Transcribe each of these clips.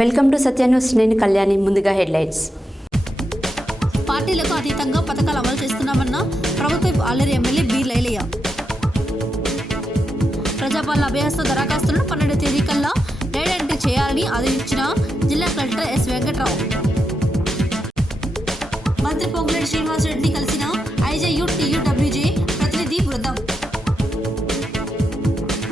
Welcome to Satya news. నేను కళ్యాణి. ముందుగా headlines. పార్టీలకు అతీతంగా పథకాలు అమలు చేస్తున్నామన్న ప్రభుత్వ ఆలేరు ఎమ్మెల్యే బి లైలయ్య. ప్రజాపాలన అభ్యర్థ దరఖాస్తులను 12వ తేదీ కల్లా డేటా ఎంట్రీ చేయాలని ఆదేశించిన జిల్లా కలెక్టర్ ఎస్ వెంకట్రావు. మంత్రి పొంగులేటి శ్రీనివాస్ రెడ్డిని కలిసిన ఐజేయుటియుడబ్ల్యూజే ప్రతినిధి బృందం.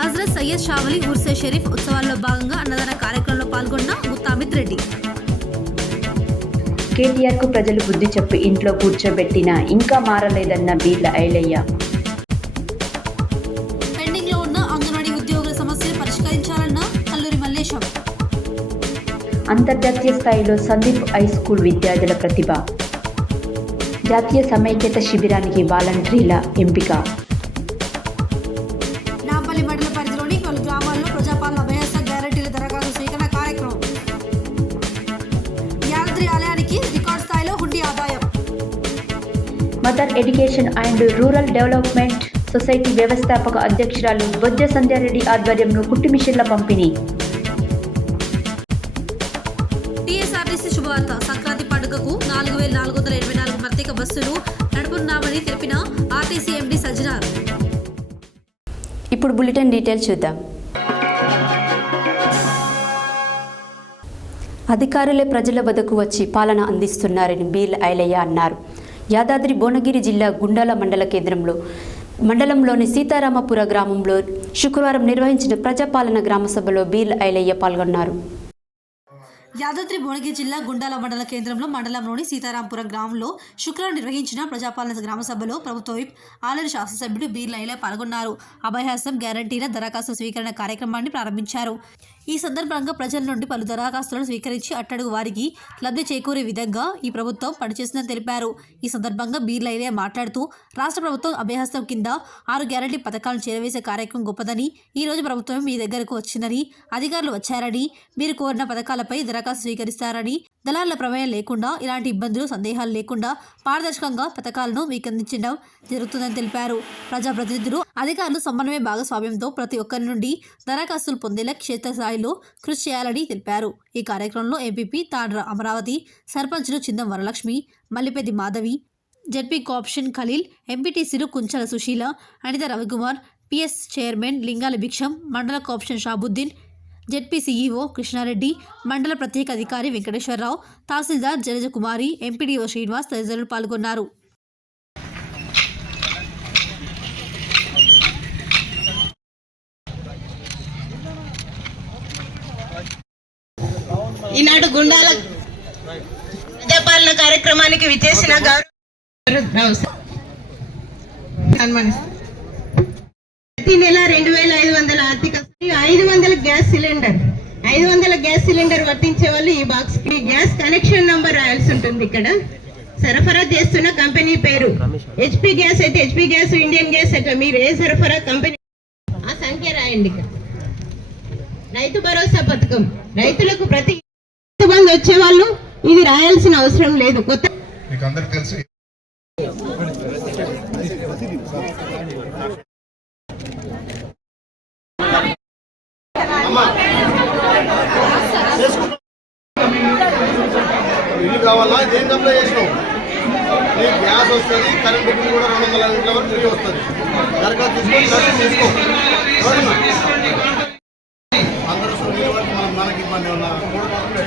హజరత్ సయ్యద్ షావలి ఉర్సే షరీఫ్ ఉత్సవాల్లో భాగంగా అన్నదాన కార్యక్రమంలో పాల్గొన్న ముత్తామిద్ రెడ్డి. కేటీఆర్కు ప్రజలు బుద్ధి చెప్పి ఇంట్లో కూర్చోబెట్టినా ఇంకా మారలేదన్న బీర్ల ఐలయ్య. పెండింగ్లో ఉన్న అంగన్వాడీ ఉద్యోగుల సమస్యలు పరిష్కరించాలన్న కల్లూరి మల్లేశం. అంతర్జాతీయ స్థాయిలో సందీప్ హై స్కూల్ విద్యార్థుల ప్రతిభ. జాతీయ సమైక్యత శిబిరానికి వాలంటీర్ల ఎంపిక. నాంపల్లి మండల పరిధిలోని పలు గ్రామాల్లో ప్రజాపాలన అభ్యర్థ గ్యారంటీల దరఖాస్తు స్వీకరణ కార్యక్రమం. యాదాద్రి ఆలయానికి రికార్డు స్థాయిలో హుండీ ఆదాయం. Mother education and rural development society వ్యవస్థాపక అధ్యక్షురాలు బొజ్జ సంధ్యారెడ్డి ఆధ్వర్యంలో కుట్టు మిషన్ల పంపిణీ. టీఎస్ఆర్టీసీ శుభవార్త. సంక్రాంతి పండుగకు 4484 ప్రత్యేక బస్సులు నడుపుతున్నామని తెలిపిన ఆర్టీసీ ఎండీ సజ్జనార్. ఇప్పుడు బులెటిన్ డీటెయిల్స్ చూద్దాం. అధికారులే ప్రజల వద్దకు వచ్చి పాలన అందిస్తున్నారని బీర్ల ఐలయ్య అన్నారు. యాదాద్రి భువనగిరి జిల్లా గుండాల మండలంలోని సీతారామపుర గ్రామంలో శుక్రవారం నిర్వహించిన ప్రజాపాలన గ్రామ సభలో బీర్ల ఐలయ్య పాల్గొన్నారు. యాదాద్రి భువనగిరి జిల్లా గుండాల మండల కేంద్రంలో మండలంలోని సీతారాంపురం గ్రామంలో శుక్రవారం నిర్వహించిన ప్రజాపాలన గ్రామ సభలో ప్రభుత్వ విప్ ఆలేరు శాసనసభ్యుడు బి లైలయ్య పాల్గొన్నారు. అభయహస్తం గ్యారంటీల దరఖాస్తు స్వీకరణ కార్యక్రమాన్ని ప్రారంభించారు. ఈ సందర్భంగా ప్రజల నుండి పలు దరఖాస్తులను స్వీకరించి అట్టడుగు వారికి లబ్ధి చేకూరే విధంగా ఈ ప్రభుత్వం పనిచేస్తుందని తెలిపారు. ఈ సందర్భంగా బి లైలయ్య మాట్లాడుతూ రాష్ట్ర ప్రభుత్వం అభయహస్తం కింద 6 గ్యారంటీ పథకాలను చేరవేసే కార్యక్రమం గొప్పదని, ఈ రోజు ప్రభుత్వం మీ దగ్గరకు వచ్చిందని, అధికారులు వచ్చారని, మీరు కోరిన పథకాలపై దరఖాస్తు స్వీకరిస్తారని, దళారుల ప్రమేయం లేకుండా, ఇలాంటి ఇబ్బందులు సందేహాలు లేకుండా పారదర్శకంగా పథకాలను మీకు అందించడం జరుగుతుందని తెలిపారు. ప్రజాప్రతినిధులు, అధికారులు సమన్వయ భాగస్వామ్యంతో ప్రతి ఒక్కరి నుండి దరఖాస్తులు పొందేలా క్షేత్రస్థాయిలో కృషి చేయాలని తెలిపారు. ఈ కార్యక్రమంలో ఎంపీపీ తాండ్ర అమరావతి, సర్పంచ్లు చిందం వరలక్ష్మి, మల్లిపెద్ది మాధవి, జెడ్పీ కోఆప్షన్ ఖలీల్, ఎంపీటీసీలు కుంచల సుశీల, అనిత రవికుమార్, పిఎస్ చైర్మన్ లింగాల భిక్షం, మండల co-option Shabuddin, ZP CEO Krishna Reddy, మండల ప్రత్యేక అధికారి వెంకటేశ్వరరావు, తహసీల్దార్ జలజకుమారి, ఎంపీడీఓ శ్రీనివాస్ తదితరులు పాల్గొన్నారు. ఈనాడు గుండాల ప్రజాపాలన కార్యక్రమానికి విచ్చేసిన ప్రతి నెల 2500 ఆర్థిక 500 గ్యాస్ సిలిండర్ 500 గ్యాస్ సిలిండర్ వర్తించే వాళ్ళు ఈ బాక్స్ కి గ్యాస్ కనెక్షన్ నంబర్ రాయాల్సి ఉంటుంది. ఇక్కడ సరఫరా చేస్తున్న కంపెనీ పేరు హెచ్పి గ్యాస్ అయితే హెచ్పి గ్యాస్, ఇండియన్ గ్యాస్ అయితే మీరు ఏ సరఫరా కంపెనీ ఆ సంఖ్య రాయండి. ఇక్కడ రైతు భరోసా పథకం రైతులకు ప్రతి బంధు వచ్చే వాళ్ళు ఇది రాయాల్సిన అవసరం లేదు. కొత్త మీకు అందరికి తెలుసు ఇల్లు కావాలా, దేనికి అప్లై చేసినావు? నీకు గ్యాస్ వస్తుంది, కరెంట్ బిల్ కూడా 200 యూనిట్ల వరకు ఫ్రీ వస్తుంది. దరఖాస్తు తీసుకొని తీసుకో. అందరూ మనకి ఇబ్బంది ఉన్నా 3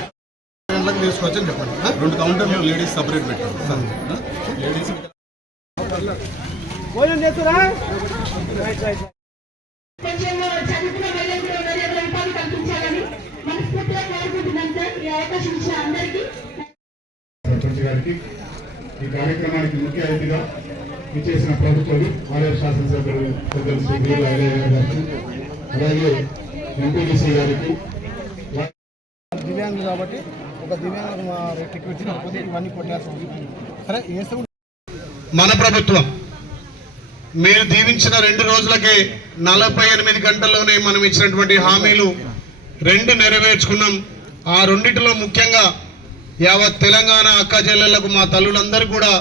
గంటలకు తీసుకోవచ్చు అని చెప్పండి. 2 కౌంటర్లు లేడీస్ సపరేట్ పెట్టారు. లేడీస్ సర్పంచ్ గారికి, ఈ కార్యక్రమానికి ముఖ్య అతిథిగా ఇచ్చేసిన ప్రభుత్వాలు ఆలయ శాసనసభ్యులు పెద్దలు శ్రీ బి లైలయ్య గారికి, అలాగే ఎంపీడీసీ గారికి. దివ్యాంగులు కాబట్టి ఒక దివ్యాంగులకు టికెట్ ఇవన్నీ కొట్టాల్సి సరే. మన ప్రభుత్వం మీరు దీవించిన 2 రోజులకే 48 గంటల్లోనే మనం ఇచ్చినటువంటి హామీలు 2 నెరవేర్చుకున్నాం. ఆ రెండిటిలో ముఖ్యంగా యావత్ తెలంగాణ అక్క చెల్లెళ్లకు, మా తల్లులందరూ కూడా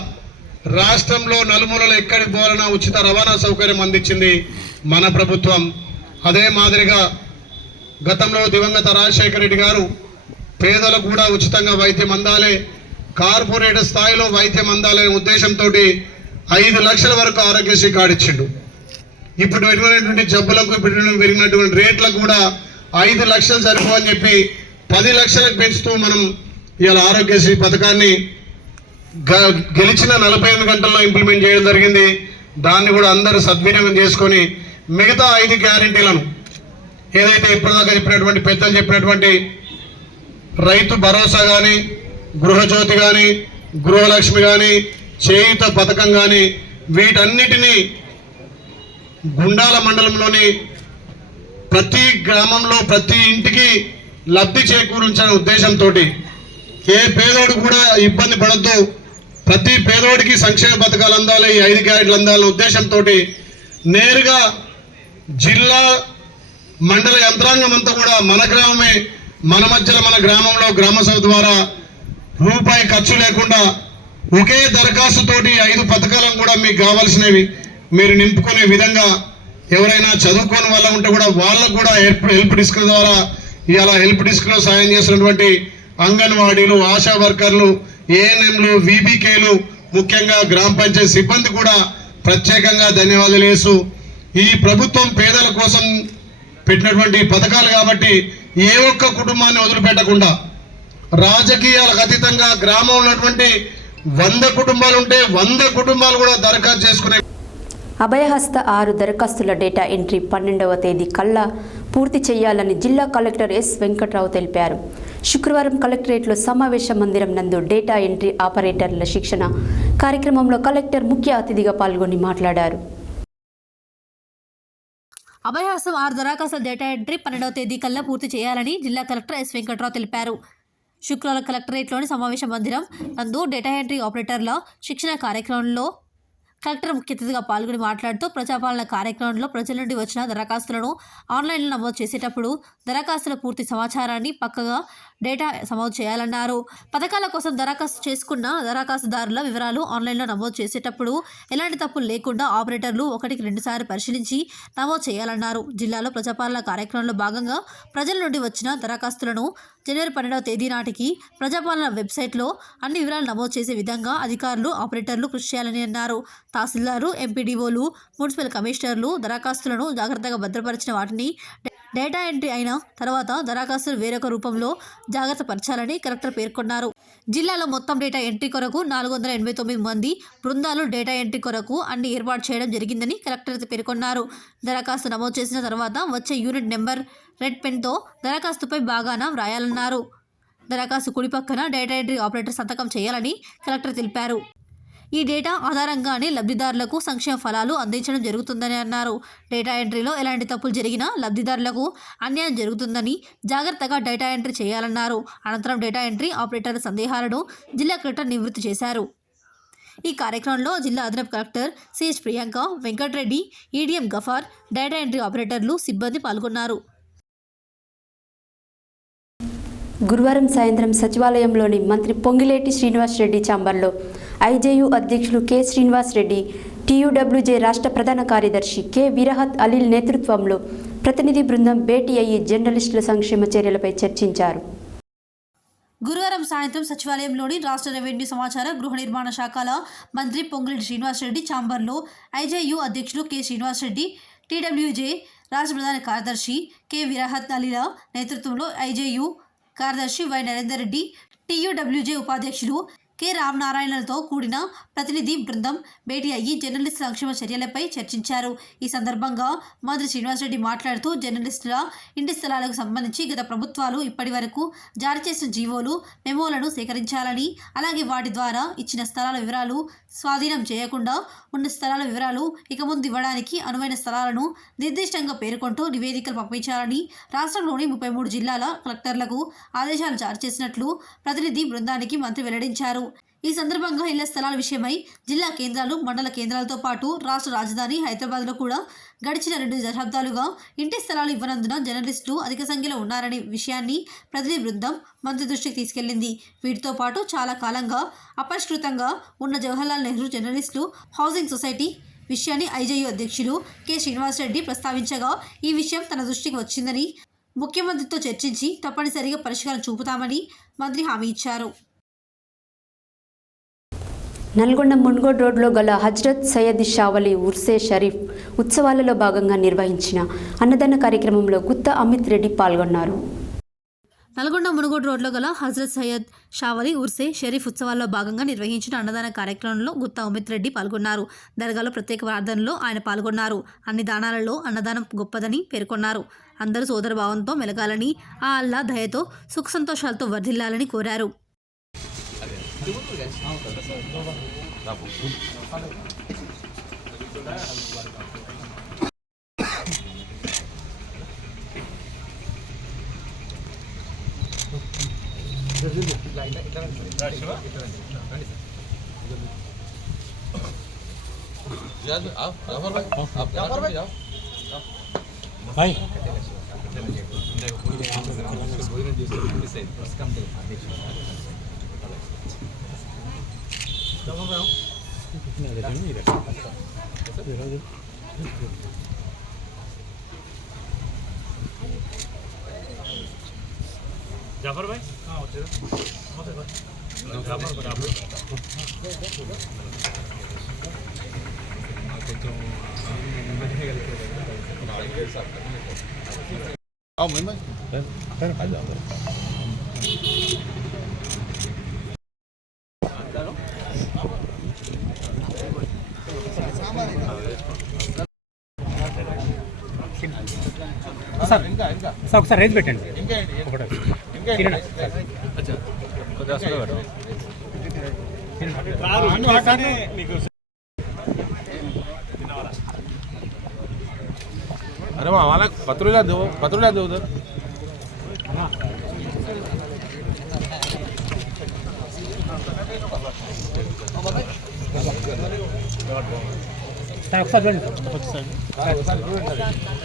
రాష్ట్రంలో నలుమూలలో ఎక్కడికి పోవాలన్నా ఉచిత రవాణా సౌకర్యం అందించింది మన ప్రభుత్వం. అదే మాదిరిగా గతంలో దివంగత రాజశేఖర రెడ్డి గారు పేదలకు కూడా ఉచితంగా వైద్యం అందాలి, కార్పొరేట్ స్థాయిలో వైద్యం అందాలనే ఉద్దేశంతో 5 లక్షల వరకు ఆరోగ్యశ్రీ కార్డు ఇచ్చిండు. ఇప్పుడు పెరిగినటువంటి జబ్బులకు పెరిగినటువంటి రేట్లకు కూడా 5 లక్షలు సరిపోవని చెప్పి 10 లక్షలకు పెంచుతూ మనం ఇవాళ ఆరోగ్యశ్రీ పథకాన్ని గెలిచిన 48 గంటల్లో ఇంప్లిమెంట్ చేయడం జరిగింది. దాన్ని కూడా అందరూ సద్వినియోగం చేసుకొని మిగతా 5 గ్యారెంటీలను ఏదైతే ఇప్పటిదాకా చెప్పినటువంటి పెద్దలు చెప్పినటువంటి రైతు భరోసా కానీ, గృహజ్యోతి కానీ, గృహలక్ష్మి కానీ, చేయుత పథకం కానీ వీటన్నిటినీ గుండాల మండలంలోని ప్రతి గ్రామంలో ప్రతి ఇంటికి లబ్ధి చేకూరించిన ఉద్దేశంతో ఏ పేదోడు కూడా ఇబ్బంది పడద్దు, ప్రతి పేదోడికి సంక్షేమ పథకాలు అందాలి, ఈ 5 గ్యారెంటీలు అందాలనే ఉద్దేశంతో నేరుగా జిల్లా మండల యంత్రాంగం అంతా కూడా మన గ్రామమే, మన మధ్యలో మన గ్రామంలో గ్రామసభ ద్వారా రూపాయి ఖర్చు లేకుండా ఒకే దరఖాస్తుతోటి 5 పథకాలను కూడా మీకు కావాల్సినవి మీరు నింపుకునే విధంగా ఎవరైనా చదువుకోని వాళ్ళ ఉంటే కూడా వాళ్ళకు కూడా హెల్ప్ డెస్క్ ద్వారా ఇవాళ హెల్ప్ డెస్క్లో సాయం చేస్తున్నటువంటి అంగన్వాడీలు, ఆశా వర్కర్లు, ఏఎన్ఎంలు, వీబీకేలు, ముఖ్యంగా గ్రామ పంచాయతీ సిబ్బంది కూడా ప్రత్యేకంగా ధన్యవాదాలు వేస్తూ, ఈ ప్రభుత్వం పేదల కోసం పెట్టినటువంటి పథకాలు కాబట్టి ఏ ఒక్క కుటుంబాన్ని వదిలిపెట్టకుండా రాజకీయాలకు అతీతంగా గ్రామంలో ఉన్నటువంటి 100 కుటుంబాలు ఉంటే 100 కుటుంబాలు కూడా దరఖాస్తు చేసుకునే అభయహస్త 6 దరఖాస్తుల డేటా ఎంట్రీ 12వ తేదీ కల్లా పూర్తి చేయాలని జిల్లా కలెక్టర్ ఎస్ వెంకట్రావు తెలిపారు. శుక్రవారం కలెక్టరేట్లో సమావేశ మందిరం నందు డేటా ఎంట్రీ ఆపరేటర్ల శిక్షణ కార్యక్రమంలో కలెక్టర్ ముఖ్య అతిథిగా పాల్గొని మాట్లాడారు. అభయహస్తం 6 దరఖాస్తుల డేటా ఎంట్రీ 12వ తేదీ కల్లా పూర్తి చేయాలని జిల్లా కలెక్టర్ ఎస్ వెంకట్రావు తెలిపారు. శుక్రవారం కలెక్టరేట్లోని సమావేశ మందిరం నందు డేటా ఎంట్రీ ఆపరేటర్ల శిక్షణ కార్యక్రమంలో కలెక్టర్ ముఖ్య అతిథిగా పాల్గొని మాట్లాడుతూ ప్రజాపాలన కార్యక్రమంలో ప్రజల నుండి వచ్చిన దరఖాస్తులను ఆన్లైన్లో నమోదు చేసేటప్పుడు దరఖాస్తుల పూర్తి సమాచారాన్ని పక్కగా డేటా నమోదు చేయాలన్నారు. పథకాల కోసం దరఖాస్తు చేసుకున్న దరఖాస్తుదారుల వివరాలు ఆన్లైన్లో నమోదు చేసేటప్పుడు ఎలాంటి తప్పులు లేకుండా ఆపరేటర్లు 1కి 2 సార్లు పరిశీలించి నమోదు చేయాలన్నారు. జిల్లాలో ప్రజాపాలన కార్యక్రమంలో భాగంగా ప్రజల నుండి వచ్చిన దరఖాస్తులను జనవరి 12వ తేదీ నాటికి ప్రజాపాలన వెబ్సైట్లో అన్ని వివరాలు నమోదు చేసే విధంగా అధికారులు, ఆపరేటర్లు కృషి చేయాలని అన్నారు. తహసీల్దారు, ఎంపీడీఓలు, మున్సిపల్ కమిషనర్లు దరఖాస్తులను జాగ్రత్తగా భద్రపరిచిన వాటిని డేటా ఎంట్రీ అయిన తర్వాత దరఖాస్తులు వేరొక రూపంలో జాగ్రత్త పరచాలని కలెక్టర్ పేర్కొన్నారు. జిల్లాలో మొత్తం డేటా ఎంట్రీ కొరకు 489 మంది బృందాలు డేటా ఎంట్రీ కొరకు అన్ని ఏర్పాటు చేయడం జరిగిందని కలెక్టర్ పేర్కొన్నారు. దరఖాస్తు నమోదు చేసిన తర్వాత వచ్చే యూనిట్ నెంబర్ రెడ్ పెన్తో దరఖాస్తుపై బాగాన వ్రాయాలన్నారు. దరఖాస్తు కుడి పక్కన డేటా ఎంట్రీ ఆపరేటర్ సంతకం చేయాలని కలెక్టర్ తెలిపారు. ఈ డేటా ఆధారంగానే లబ్ధిదారులకు సంక్షేమ ఫలాలు అందించడం జరుగుతుందని అన్నారు. డేటా ఎంట్రీలో ఎలాంటి తప్పులు జరిగినా లబ్ధిదారులకు అన్యాయం జరుగుతుందని జాగ్రత్తగా డేటా ఎంట్రీ చేయాలన్నారు. అనంతరం డేటా ఎంట్రీ ఆపరేటర్ల సందేహాలను జిల్లా కలెక్టర్ నివృత్తి చేశారు. ఈ కార్యక్రమంలో జిల్లా అదనపు collector CH Priyanka, Venkatareddy, EDM Gaffar, data entry ఆపరేటర్లు, సిబ్బంది పాల్గొన్నారు. గురువారం సాయంత్రం సచివాలయంలోని మంత్రి పొంగిలేటి శ్రీనివాసరెడ్డి ఛాంబర్లో ఐజేయు అధ్యక్షులు కె శ్రీనివాసరెడ్డి, టీయూడబ్ల్యూజే రాష్ట్ర ప్రధాన కార్యదర్శి కె విరహత్ అలీల్ నేతృత్వంలో ప్రతినిధి బృందం భేటీ అయ్యి జర్నలిస్టుల సంక్షేమ చర్యలపై చర్చించారు. గురువారం సాయంత్రం సచివాలయంలోని రాష్ట్ర రెవెన్యూ సమాచార గృహ నిర్మాణ శాఖల మంత్రి పొంగిలేటి శ్రీనివాసరెడ్డి ఛాంబర్లో ఐజేయు అధ్యక్షులు కె శ్రీనివాసరెడ్డి, టీడబ్ల్యూజే రాష్ట్ర ప్రధాన కార్యదర్శి కె విరహత్ అలీల నేతృత్వంలో ఐజేయు కార్యదర్శి వై నరేందర్ రెడ్డి, టీయూడబ్ల్యూజే ఉపాధ్యక్షులు కె రామనారాయణలతో కూడిన ప్రతినిధి బృందం భేటీ అయ్యి జర్నలిస్టు సంక్షేమ చర్యలపై చర్చించారు. ఈ సందర్భంగా మంత్రి శ్రీనివాసరెడ్డి మాట్లాడుతూ జర్నలిస్టుల ఇంటి స్థలాలకు సంబంధించి గత ప్రభుత్వాలు ఇప్పటి వరకు జారీ చేసిన జీవోలు, మెమోలను సేకరించాలని, అలాగే వాటి ద్వారా ఇచ్చిన స్థలాల వివరాలు స్వాధీనం చేయకుండా ఉన్న స్థలాల వివరాలు ఇక ముందు ఇవ్వడానికి అనువైన స్థలాలను నిర్దిష్టంగా పేర్కొంటూ నివేదికలు పంపించాలని రాష్ట్రంలోని 33 జిల్లాల కలెక్టర్లకు ఆదేశాలు జారీ చేసినట్లు ప్రతినిధి బృందానికి మంత్రి వెల్లడించారు. ఈ సందర్భంగా ఇళ్ల స్థలాల విషయమై జిల్లా కేంద్రాలు, మండల కేంద్రాలతో పాటు రాష్ట్ర రాజధాని హైదరాబాద్లో కూడా గడిచిన 2 దశాబ్దాలుగా ఇంటి స్థలాలు ఇవ్వనందున జర్నలిస్టులు అధిక సంఖ్యలో ఉన్నారనే విషయాన్ని ప్రతినిధి బృందం మంత్రి దృష్టికి తీసుకెళ్లింది. వీటితో పాటు చాలా కాలంగా అపరిష్కృతంగా ఉన్న జవహర్లాల్ నెహ్రూ జర్నలిస్టులు హౌసింగ్ సొసైటీ విషయాన్ని ఐజేయు అధ్యక్షులు కె శ్రీనివాసరెడ్డి ప్రస్తావించగా ఈ విషయం తన దృష్టికి వచ్చిందని, ముఖ్యమంత్రితో చర్చించి తప్పనిసరిగా పరిష్కారం చూపుతామని మంత్రి హామీ ఇచ్చారు. నల్గొండ మున్గోడ్ రోడ్లో గల హజ్రత్ సయ్యద్ షావలి ఉర్సే షరీఫ్ ఉత్సవాలలో భాగంగా నిర్వహించిన అన్నదాన కార్యక్రమంలో గుత్తా అమిత్ రెడ్డి పాల్గొన్నారు. నల్గొండ మునుగోడు రోడ్లో గల హజ్రత్ సయ్యద్ షావలి ఉర్సే షరీఫ్ ఉత్సవాల్లో భాగంగా నిర్వహించిన అన్నదాన కార్యక్రమంలో గుత్తా అమిత్ రెడ్డి పాల్గొన్నారు. దర్గాలో ప్రత్యేక ప్రార్థనలో ఆయన పాల్గొన్నారు. అన్ని దానాలలో అన్నదానం గొప్పదని పేర్కొన్నారు. అందరూ సోదరభావంతో మెలగాలని, ఆ అల్లా దయతో సుఖ సంతోషాలతో వర్ధిల్లాలని కోరారు. जाफर भाई ఒకసారి రేంజ్ పెట్టండి. अरे आम्हाला पत्रुला दो उधर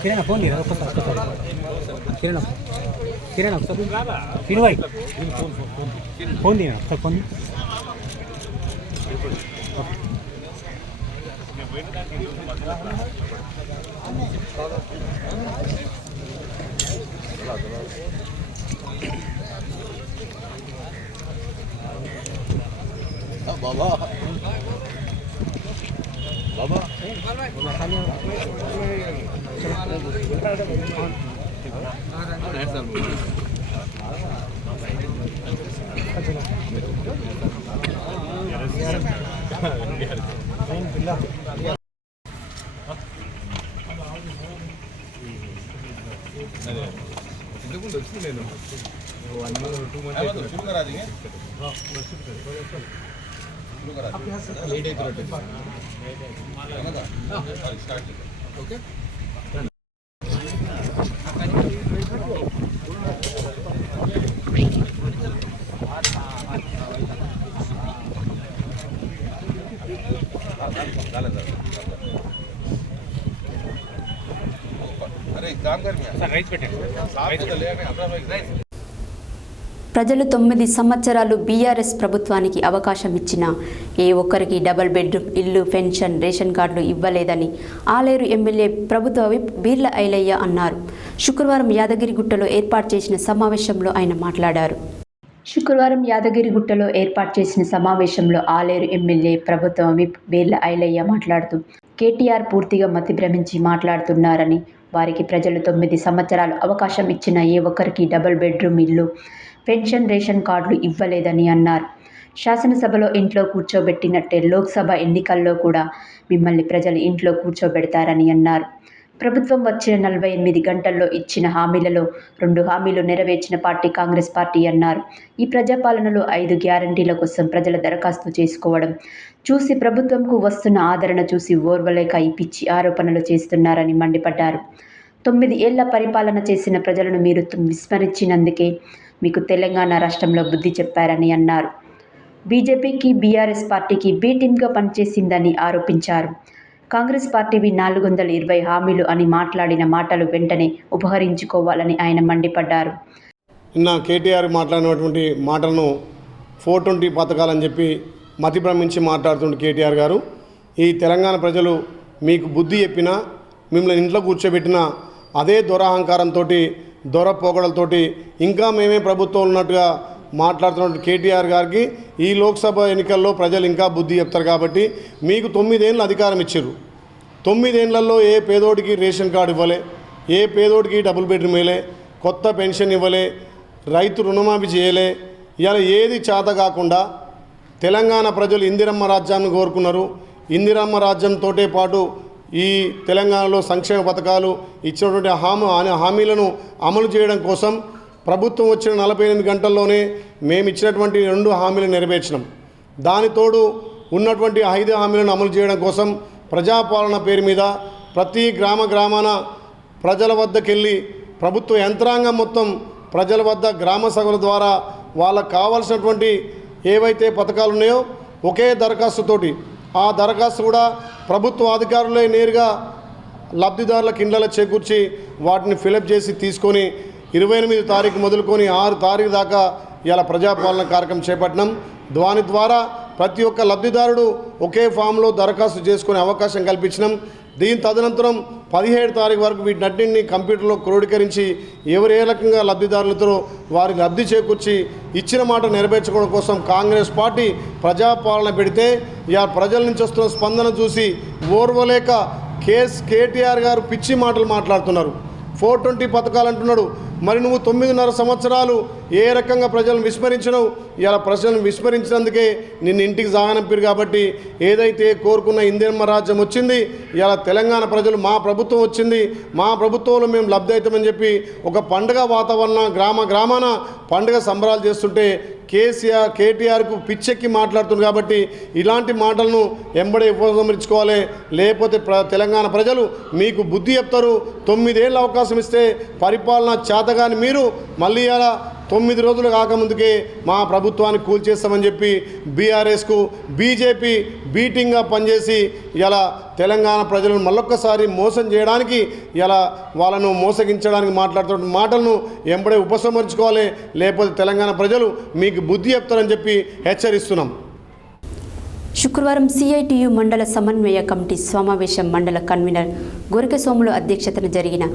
కిరణ్ ఫోన్ కిరణ్ ఒకసారి భాయ్ ఫోన్ దిగా ఒకసారి ఫోన్ बाबा बाबा ఇంతకుముందు వచ్చింది నేను 1 month 2 months शुरू करा देंगे शुरू करा लेट है स्टार्ट ओके अरे काम कर सर राइस పెట్టండి राइस तो ले आने अपना राइस ప్రజలు 9 సంవత్సరాలు బీఆర్ఎస్ ప్రభుత్వానికి అవకాశం ఇచ్చినా ఏ ఒక్కరికి డబుల్ బెడ్రూమ్ ఇల్లు, పెన్షన్, రేషన్ కార్డులు ఇవ్వలేదని ఆలేరు ఎమ్మెల్యే ప్రభుత్వ విప్ బీర్ల ఐలయ్య అన్నారు. శుక్రవారం యాదగిరిగుట్టలో ఏర్పాటు చేసిన సమావేశంలో ఆయన మాట్లాడారు. ఆలేరు ఎమ్మెల్యే ప్రభుత్వ విప్ బీర్ల ఐలయ్య మాట్లాడుతూ కేటీఆర్ పూర్తిగా మతిభ్రమించి మాట్లాడుతున్నారని, వారికి ప్రజలు 9 సంవత్సరాలు అవకాశం ఇచ్చిన ఏ ఒక్కరికి డబుల్ బెడ్రూమ్ ఇల్లు, పెన్షన్, రేషన్ కార్డులు ఇవ్వలేదని అన్నారు. శాసనసభలో ఇంట్లో కూర్చోబెట్టినట్టే లోక్సభ ఎన్నికల్లో కూడా మిమ్మల్ని ప్రజలు ఇంట్లో కూర్చోబెడతారని అన్నారు. ప్రభుత్వం వచ్చిన 48 గంటల్లో ఇచ్చిన హామీలలో 2 హామీలు నెరవేర్చిన పార్టీ కాంగ్రెస్ పార్టీ అన్నారు. ఈ ప్రజాపాలనలో 5 గ్యారంటీల కోసం ప్రజల దరఖాస్తు చేసుకోవడం చూసి ప్రభుత్వంకు వస్తున్న ఆదరణ చూసి ఓర్వలేక ఈ పిచ్చి ఆరోపణలు చేస్తున్నారని మండిపడ్డారు. 9 ఏళ్ల పరిపాలన చేసిన ప్రజలను మీరు విస్మరించినందుకే మీకు తెలంగాణ రాష్ట్రంలో బుద్ధి చెప్పారని అన్నారు. బీజేపీకి, బీఆర్ఎస్ పార్టీకి బీ టీమ్గా పనిచేసిందని ఆరోపించారు. కాంగ్రెస్ పార్టీవి 420 హామీలు అని మాట్లాడిన మాటలు వెంటనే ఉపహరించుకోవాలని ఆయన మండిపడ్డారు. నిన్న కేటీఆర్ మాట్లాడినటువంటి మాటలను 420 పథకాలని చెప్పి మతిభ్రమించి మాట్లాడుతుండే కేటీఆర్ గారు, ఈ తెలంగాణ ప్రజలు మీకు బుద్ధి చెప్పినా, మిమ్మల్ని ఇంట్లో కూర్చోబెట్టినా అదే దురహంకారంతో దొర పోగడలతోటి ఇంకా మేమే ప్రభుత్వం ఉన్నట్టుగా మాట్లాడుతున్న కేటీఆర్ గారికి ఈ లోక్సభ ఎన్నికల్లో ప్రజలు ఇంకా బుద్ధి చెప్తారు. కాబట్టి మీకు 9 ఏళ్ళు అధికారం ఇచ్చారు. 9 ఏళ్లలో ఏ పేదోడికి రేషన్ కార్డు ఇవ్వలే, ఏ పేదోడికి డబుల్ బెడ్రూమ్ ఇవ్వలే, కొత్త పెన్షన్ ఇవ్వలే, రైతు రుణమాఫీ చేయలే. ఇలా ఏది చేత కాకుండా తెలంగాణ ప్రజలు ఇందిరమ్మ రాజ్యాన్ని కోరుకున్నారు. ఇందిరమ్మ రాజ్యంతో పాటు ఈ తెలంగాణలో సంక్షేమ పథకాలు ఇచ్చినటువంటి హామీలను అమలు చేయడం కోసం ప్రభుత్వం వచ్చిన 48 గంటల్లోనే మేము ఇచ్చినటువంటి 2 హామీలను నెరవేర్చినాం. దానితోడు ఉన్నటువంటి 5 హామీలను అమలు చేయడం కోసం ప్రజాపాలన పేరు మీద ప్రతి గ్రామాన ప్రజల వద్దకెళ్ళి ప్రభుత్వ యంత్రాంగం మొత్తం ప్రజల వద్ద గ్రామ సభల ద్వారా వాళ్ళకు కావాల్సినటువంటి ఏవైతే పథకాలు ఉన్నాయో ఒకే దరఖాస్తుతోటి ఆ దరఖాస్తు కూడా ప్రభుత్వ అధికారులే నేరుగా లబ్ధిదారులకు ఇండ్లలో చేకూర్చి వాటిని ఫిలప్ చేసి తీసుకొని 28 తారీఖు మొదలుకొని 6 తారీఖు దాకా ఇలా ప్రజాపాలన కార్యక్రమం చేపట్టినాం. దాని ద్వారా ప్రతి ఒక్క లబ్ధిదారుడు ఒకే ఫామ్లో దరఖాస్తు చేసుకునే అవకాశం కల్పించినాం. దీని తదనంతరం 17 తారీఖు వరకు వీటినన్నింటినీ కంప్యూటర్లో క్రోడీకరించి ఎవరు ఏ రకంగా లబ్ధిదారులతో వారికి లబ్ధి చేకూర్చి ఇచ్చిన మాట నెరవేర్చుకోవడం కోసం కాంగ్రెస్ పార్టీ ప్రజాపాలన పెడితే ఇలా ప్రజల నుంచి వస్తున్న స్పందన చూసి ఓర్వలేక కేటీఆర్ గారు పిచ్చి మాటలు మాట్లాడుతున్నారు. 420 పథకాలు అంటున్నాడు. మరి నువ్వు 9.5 సంవత్సరాలు ఏ రకంగా ప్రజలను విస్మరించినావు? ఇలా ప్రజలను విస్మరించినందుకే నిన్ను ఇంటికి సాగనంపారు. కాబట్టి ఏదైతే కోరుకున్న ఇందిరమ్మ రాజ్యం వచ్చింది, ఇలా తెలంగాణ ప్రజలు మా ప్రభుత్వం వచ్చింది, మా ప్రభుత్వంలో మేము లబ్ధి అవుతామని చెప్పి ఒక పండుగ వాతావరణం గ్రామాన పండుగ సంబరాలు చేస్తుంటే కేటీఆర్కు పిచ్చెక్కి మాట్లాడుతుంది. కాబట్టి ఇలాంటి మాటలను ఎంబడే ఉపసంహరించుకోవాలి. లేకపోతే తెలంగాణ ప్రజలు మీకు బుద్ధి చెప్తారు. 9 ఏళ్ళ అవకాశం ఇస్తే పరిపాలన చేతగాని మీరు మళ్ళీ అలా 9 రోజులు కాకముందుకే మా ప్రభుత్వాన్ని కూల్చేస్తామని చెప్పి బీఆర్ఎస్కు బీజేపీ బీటింగ్గా పనిచేసి ఇలా తెలంగాణ ప్రజలను మళ్ళొక్కసారి మోసం చేయడానికి ఇలా వాళ్ళను మోసగించడానికి మాట్లాడుతున్న మాటలను ఎంబడే ఉపసంహరించుకోవాలి. లేకపోతే తెలంగాణ ప్రజలు మీకు బుద్ధి చెప్తారని చెప్పి హెచ్చరిస్తున్నాం. శుక్రవారం సిఐటియు మండల సమన్వయ కమిటీ సమావేశం మండల కన్వీనర్ గొరిక సోముల అధ్యక్షతన జరిగిన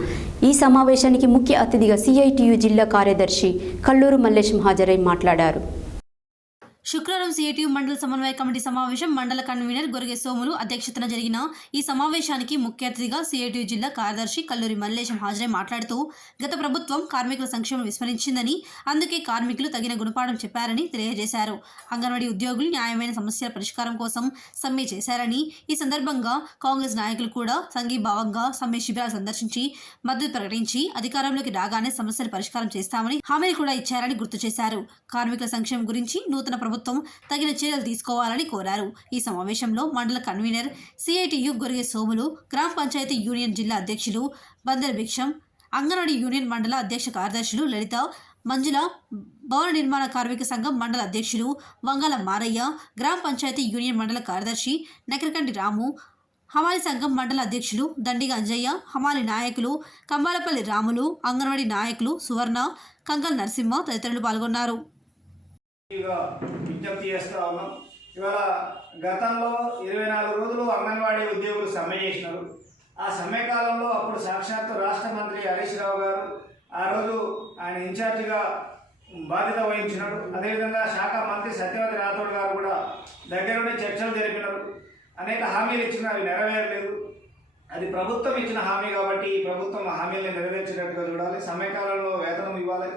ఈ సమావేశానికి ముఖ్య అతిథిగా సిఐటియు జిల్లా కార్యదర్శి కల్లూరు మల్లేశం హాజరై మాట్లాడారు. శుక్రవారం సిఐటియు మండల సమన్వయ కమిటీ సమావేశం మండల కన్వీనర్ గొరిగె సోములు అధ్యక్షతన జరిగిన ఈ సమావేశానికి ముఖ్య అతిథిగా సిఐటియు జిల్లా కార్యదర్శి కల్లూరి మల్లేశం హాజరై మాట్లాడుతూ గత ప్రభుత్వం కార్మికుల సంక్షేమం విస్మరించిందని, అందుకే కార్మికులు తగిన గుణపాఠం చెప్పారని తెలియజేశారు. అంగన్వాడీ ఉద్యోగులు న్యాయమైన సమస్యల పరిష్కారం కోసం సమ్మె చేశారని, ఈ సందర్భంగా కాంగ్రెస్ నాయకులు కూడా సంఘీభావంగా సమ్మె శిబిరాలు సందర్శించి మద్దతు ప్రకటించి అధికారంలోకి రాగానే సమస్యల పరిష్కారం చేస్తామని హామీలు కూడా ఇచ్చారని గుర్తు చేశారు. కార్మికుల సంక్షేమం గురించి నూతన ప్రభుత్వం తగిన చర్యలు తీసుకోవాలని కోరారు. ఈ సమావేశంలో మండల కన్వీనర్ సిఐటియు గొరిగె సోములు, గ్రామ పంచాయతీ యూనియన్ జిల్లా అధ్యక్షులు బందర్ భిక్షం, అంగన్వాడీ యూనియన్ మండల అధ్యక్ష కార్యదర్శులు లలిత, మంజుల, భవన నిర్మాణ కార్మిక సంఘం మండల అధ్యక్షులు వంగల మారయ్య, గ్రామ పంచాయతీ యూనియన్ మండల కార్యదర్శి నకరకంటి రాము, హమాలి సంఘం మండల అధ్యక్షులు దండిగ అంజయ్య, హమాలి నాయకులు కంబాలపల్లి రాములు, అంగన్వాడీ నాయకులు సువర్ణ, కంకల్ నరసింహ తదితరులు పాల్గొన్నారు. విజ్ఞప్తి చేస్తూ ఉన్నాం. ఇవాళ గతంలో 24 రోజులు అంగన్వాడీ ఉద్యోగులు సమ్మె చేసినారు. ఆ సమ్మె కాలంలో అప్పుడు సాక్షాత్తు రాష్ట్ర మంత్రి హరీష్ రావు గారు ఆ రోజు ఆయన ఇన్ఛార్జిగా బాధ్యత వహించినారు. అదేవిధంగా శాఖ మంత్రి సత్యవతి రాథోడ్ గారు కూడా దగ్గరుండి చర్చలు జరిపినారు. అనేక హామీలు ఇచ్చినా అవి నెరవేరలేదు. అది ప్రభుత్వం ఇచ్చిన హామీ కాబట్టి ఈ ప్రభుత్వం హామీలను నెరవేర్చినట్టుగా చూడాలి. సమ్మె కాలంలో వేతనం ఇవ్వాలి.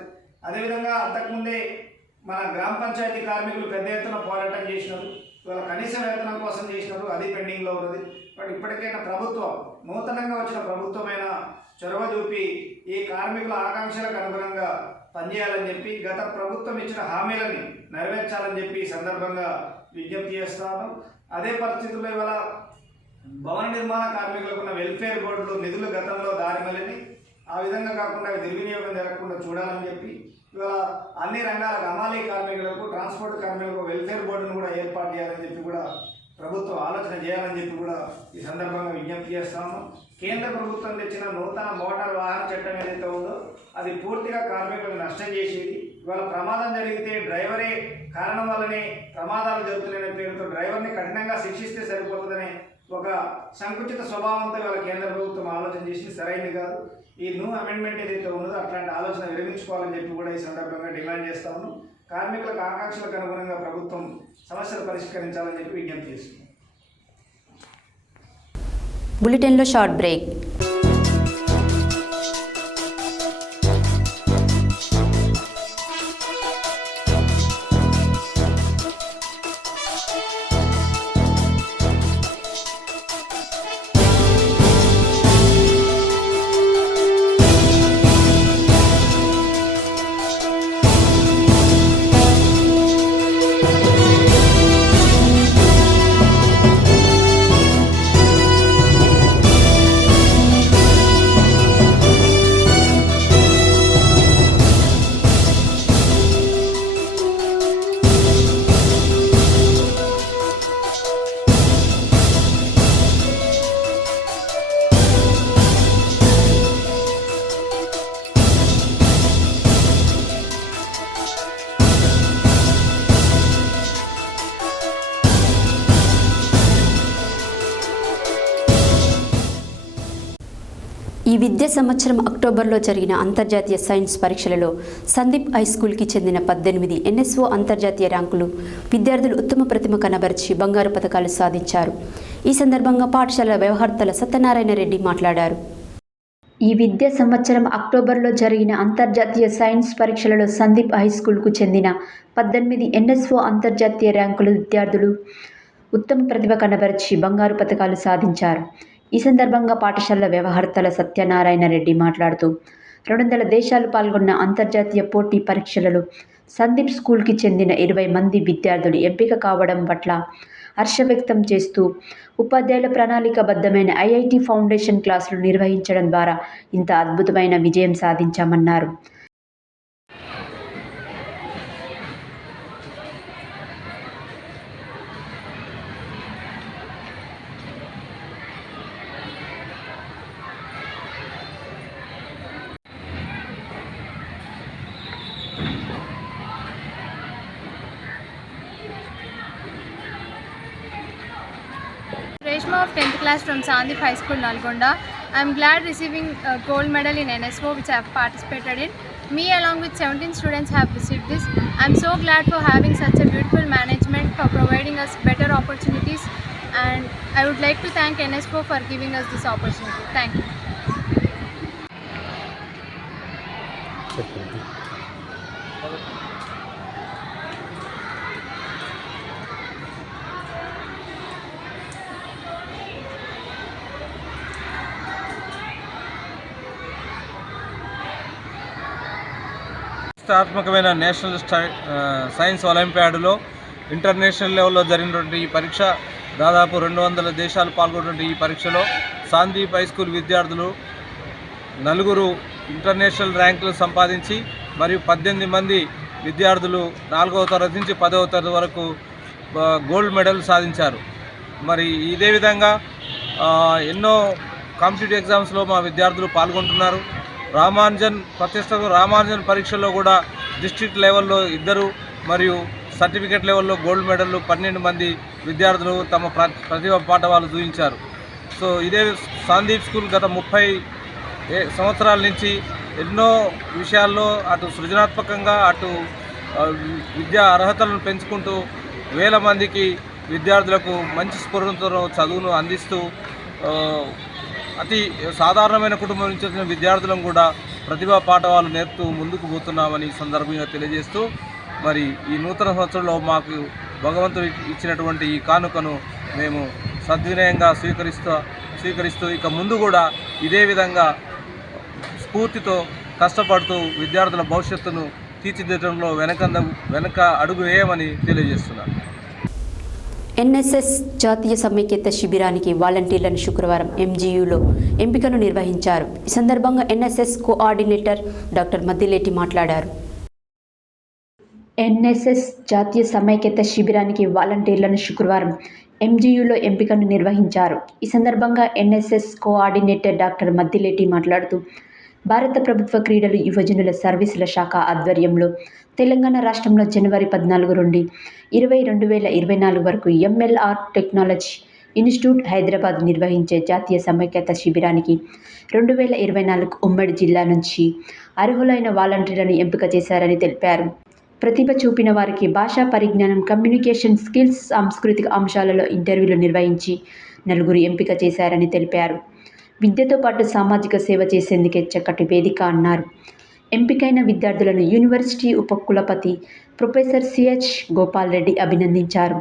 అదేవిధంగా అంతకుముందే మన గ్రామ పంచాయతీ కార్మికులు పెద్ద ఎత్తున పోరాటం చేసినారు. ఇవాళ కనీస వేతనం కోసం చేసినారు, అది పెండింగ్లో ఉన్నది. బట్ ఇప్పటికైనా ప్రభుత్వం, నూతనంగా వచ్చిన ప్రభుత్వమైన చొరవ చూపి ఈ కార్మికుల ఆకాంక్షలకు అనుగుణంగా పనిచేయాలని చెప్పి గత ప్రభుత్వం ఇచ్చిన హామీలని నెరవేర్చాలని చెప్పి ఈ సందర్భంగా విజ్ఞప్తి చేస్తాను. అదే పరిస్థితుల్లో ఇవాళ భవన నిర్మాణ కార్మికులకు ఉన్న వెల్ఫేర్ బోర్డులు నిధులు గతంలో దారి మళ్ళీ ఆ విధంగా కాకుండా దుర్వినియోగం జరగకుండా చూడాలని చెప్పి ఇవాళ అన్ని రంగాల హమాలీ కార్మికులకు, ట్రాన్స్పోర్ట్ కార్మికులకు వెల్ఫేర్ బోర్డును కూడా ఏర్పాటు చేయాలని చెప్పి కూడా ప్రభుత్వం ఆలోచన చేయాలని చెప్పి కూడా ఈ సందర్భంగా విజ్ఞప్తి చేస్తాము. కేంద్ర ప్రభుత్వం తెచ్చిన నూతన మోటార్ వాహన చట్టం ఏదైతే ఉందో అది పూర్తిగా కార్మికులకు నష్టం చేసేది. ఇవాళ ప్రమాదం జరిగితే డ్రైవరే కారణం వల్లనే ప్రమాదాలు జరుగుతున్నాయనే పేరుతో డ్రైవర్ని కఠినంగా శిక్షిస్తే సరిపోతుందని ఒక సంకుచిత స్వభావంతో ఇవాళ కేంద్ర ప్రభుత్వం ఆలోచన చేసి సరైనది కాదు. ఈ న్యూ అమెండ్మెంట్ ఏదైతే ఉన్నదో అట్లాంటి ఆలోచన విరమించుకోవాలని చెప్పి కూడా ఈ సందర్భంగా డిమాండ్ చేస్తా ఉన్నాం. కార్మికులకు ఆకాంక్షలకు అనుగుణంగా ప్రభుత్వం సమస్యలు పరిష్కరించాలని చెప్పి విజ్ఞప్తి చేస్తున్నాం. బులెటిన్లో షార్ట్ బ్రేక్. ఈ విద్యా సంవత్సరం అక్టోబర్లో జరిగిన అంతర్జాతీయ సైన్స్ పరీక్షలలో సందీప్ హై స్కూల్కి చెందిన 18 NSO అంతర్జాతీయ ర్యాంకులు విద్యార్థులు ఉత్తమ ప్రతిమ కనబరిచి బంగారు పతకాలు సాధించారు. ఈ సందర్భంగా పాఠశాల వ్యవహార్తల సత్యనారాయణ రెడ్డి మాట్లాడారు. ఈ విద్యా సంవత్సరం అక్టోబర్లో జరిగిన అంతర్జాతీయ సైన్స్ పరీక్షలలో సందీప్ హై స్కూల్కు చెందిన 18 NSO అంతర్జాతీయ ర్యాంకులు విద్యార్థులు ఉత్తమ ప్రతిభ కనబరిచి బంగారు పతకాలు సాధించారు. ఈ సందర్భంగా పాఠశాల వ్యవహార్తల సత్యనారాయణ రెడ్డి మాట్లాడుతూ 200 దేశాలు పాల్గొన్న అంతర్జాతీయ పోటీ పరీక్షలలో సందీప్ స్కూల్కి చెందిన 20 మంది విద్యార్థులు ఎంపిక కావడం పట్ల హర్ష వ్యక్తం చేస్తూ ఉపాధ్యాయుల ప్రణాళికాబద్ధమైన IIT ఫౌండేషన్ క్లాసులు నిర్వహించడం ద్వారా ఇంత అద్భుతమైన విజయం సాధించామన్నారు. Reshma of 10th class from Sandeep High School, Nalgonda. I am glad receiving a gold medal in NSO which I have participated in. Me along with 17 students have received this. I am so glad for having such a beautiful management for providing us better opportunities, and I would like to thank NSO for giving us this opportunity. Thank you. ప్రతిష్టాత్మకమైన national science ఒలింపియాడ్లో international లెవెల్లో జరిగినటువంటి ఈ పరీక్ష దాదాపు 200 దేశాలు పాల్గొన్నటువంటి ఈ పరీక్షలో సందీప్ హై స్కూల్ విద్యార్థులు 4 ఇంటర్నేషనల్ ర్యాంకులు సంపాదించి మరియు 18 మంది విద్యార్థులు 4వ తరగతి నుంచి 10వ తరగతి వరకు గోల్డ్ మెడల్ సాధించారు. మరి ఇదే విధంగా ఎన్నో కాంపిటేటివ్ ఎగ్జామ్స్లో మా విద్యార్థులు పాల్గొంటున్నారు. రామానుజన్ పరీక్షల్లో కూడా డిస్ట్రిక్ట్ లెవెల్లో 2 మరియు సర్టిఫికేట్ లెవెల్లో గోల్డ్ మెడల్లు 12 మంది విద్యార్థులు తమ ప్రతిభ పాఠవాలు చూపించారు. సో ఇదే సందీప్ స్కూల్ గత 30 సంవత్సరాల నుంచి ఎన్నో విషయాల్లో అటు సృజనాత్మకంగా అటు విద్యా అర్హతలను పెంచుకుంటూ వేల మందికి విద్యార్థులకు మంచి స్ఫూర్తితో చదువును అందిస్తూ అతి సాధారణమైన కుటుంబం నుంచి వచ్చిన విద్యార్థులను కూడా ప్రతిభా పాఠవాలు నేర్పుతూ ముందుకు పోతున్నామని సందర్భంగా తెలియజేస్తూ మరి ఈ నూతన సంవత్సరంలో మాకు భగవంతుడు ఇచ్చినటువంటి ఈ కానుకను మేము సద్వినయంగా స్వీకరిస్తూ ఇక ముందు కూడా ఇదే విధంగా స్ఫూర్తితో కష్టపడుతూ విద్యార్థుల భవిష్యత్తును తీర్చిదిద్దడంలో వెనక అడుగు వేయమని తెలియజేస్తున్నాను. NSS జాతీయ సమైక్యత శిబిరానికి వాలంటీర్లను శుక్రవారం MGUలో ఎంపికను నిర్వహించారు. ఈ సందర్భంగా NSS కోఆర్డినేటర్ డాక్టర్ మద్దిలేటి మాట్లాడారు. NSS జాతీయ సమైక్యత శిబిరానికి వాలంటీర్లను శుక్రవారం MGUలో ఎంపికను నిర్వహించారు. ఈ సందర్భంగా NSS కోఆర్డినేటర్ డాక్టర్ మద్దిలేటి మాట్లాడుతూ భారత ప్రభుత్వ క్రీడలు యువజనుల సర్వీసుల శాఖ ఆధ్వర్యంలో తెలంగాణ రాష్ట్రంలో జనవరి 14 నుండి 20, 2024 వరకు MLR టెక్నాలజీ ఇన్స్టిట్యూట్ హైదరాబాద్ నిర్వహించే జాతీయ సమైక్యత శిబిరానికి 2024 ఉమ్మడి జిల్లా నుంచి అర్హులైన వాలంటీర్లను ఎంపిక చేశారని తెలిపారు. ప్రతిభ చూపిన వారికి భాషా పరిజ్ఞానం, కమ్యూనికేషన్ స్కిల్స్, సాంస్కృతిక అంశాలలో ఇంటర్వ్యూలు నిర్వహించి 4 ఎంపిక చేశారని తెలిపారు. విద్యతో పాటు సామాజిక సేవ చేసేందుకే చక్కటి వేదిక అన్నారు. ఎంపికైన విద్యార్థులను యూనివర్సిటీ ఉపకులపతి ప్రొఫెసర్ సిహెచ్ గోపాల్ రెడ్డి అభినందించారు.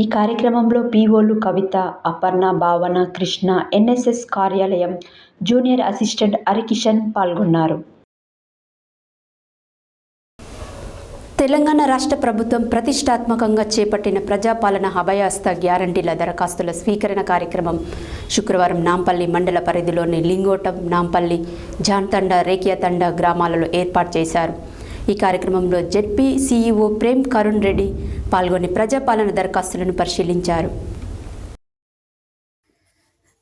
ఈ కార్యక్రమంలో పీఓలు కవిత, అపర్ణ, భావన, కృష్ణ, ఎన్ఎస్ఎస్ కార్యాలయం జూనియర్ అసిస్టెంట్ హరికిషన్ పాల్గొన్నారు. తెలంగాణ రాష్ట్ర ప్రభుత్వం ప్రతిష్టాత్మకంగా చేపట్టిన ప్రజాపాలన అభయహస్త గ్యారంటీల దరఖాస్తుల స్వీకరణ కార్యక్రమం శుక్రవారం నాంపల్లి మండల పరిధిలోని లింగోటం, నాంపల్లి, జాన్తండ, రేకియాతండ గ్రామాలలో ఏర్పాటు చేశారు. ఈ కార్యక్రమంలో జెడ్పీ సీఈఓ ప్రేమ్ కరుణ్ రెడ్డి పాల్గొని ప్రజాపాలన దరఖాస్తులను పరిశీలించారు.